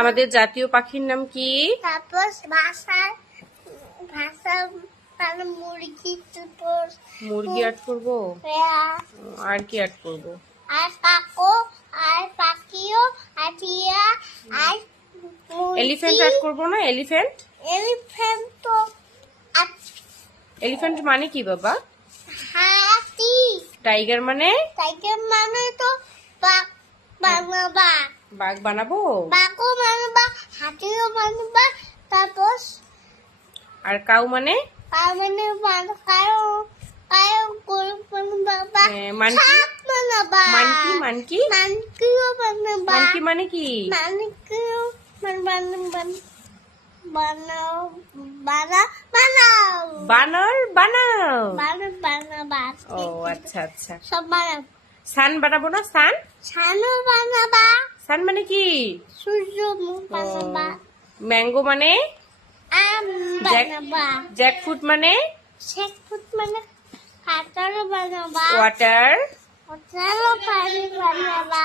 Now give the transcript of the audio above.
আমাদের জাতীয় পাখির নাম কি? তারপর ভাষা মানে মুরগি আর্ট করবো। আর কি আর্ট করবো? আর কাকো আর পাখিও আর টিয়া আর এলিফ্যান্ট আর্ট করবো না? এলিফ্যান্ট তো এলিফ্যান্ট মানে কি বাবা? হাতি। টাইগার মানে? টাইগার মানে তো বাঘ বানাবা। বাঘ বানাবো। বাঘও বানাবা, হাতিও বানাবা। তারপর আর কাউ মানে? কাউ মানে কাউ গরু বানাবা। মানকি বানাবা। মানকি মানকি মানকিও বানাবা। মানকি মানে কি? মানকিও বানাও বানাও বানর বানাও। বানাবা। ও আচ্ছা আচ্ছা। সব বানাও। সান বানাবো না? সান ছানও বানাবা। সান মানে কি? সূর্য মুখ বানাবা। ম্যাঙ্গো মানে? আম বানাবা। জ্যাকফ্রুট মানে? শেকফুট মানে কাঁঠালও বানাবা। ওয়াটার ওটারও পানি বানাবা।